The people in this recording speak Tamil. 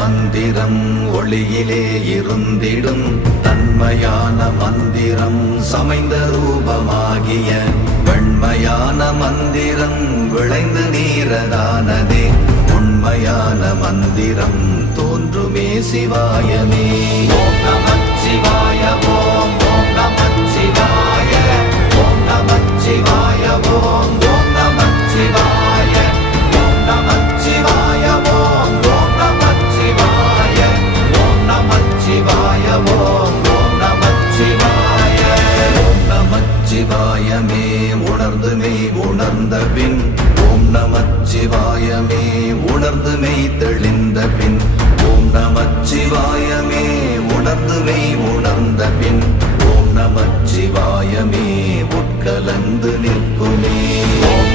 மந்திரம் ஒளியிலே இருந்திடும் தன்மையான மந்திரம் சமைந்த ரூபமாகிய வெண்மையான மந்திரம் விளைந்து நீரதானதே உண்மையான மந்திரம் தோன்றுமே சிவாயமே. ஓம் நமச்சிவாய ஓம் ஓம் நமச்சிவாய ஓம் நமச்சிவாய ஓம் ஓம் நமச்சிவாய ஓம் நமச்சிவாய ஓம் ஓம் நமச்சிவாய ஓம் நமச்சிவாய ஓம் ஓம் நமச்சிவாய. ஓம் நமச்சிவாயமே உணர்ந்துமே உணர்ந்த பின் ஓம் நமச்சிவாயமே உணர்ந்துமே தெளிந்த பின் ஓம் நமச்சிவாயமே உணர்ந்துமே உணர்ந்த பின் ஓம் நமச்சிவாயமே உட்கலந்து நிற்குமே. ஓம்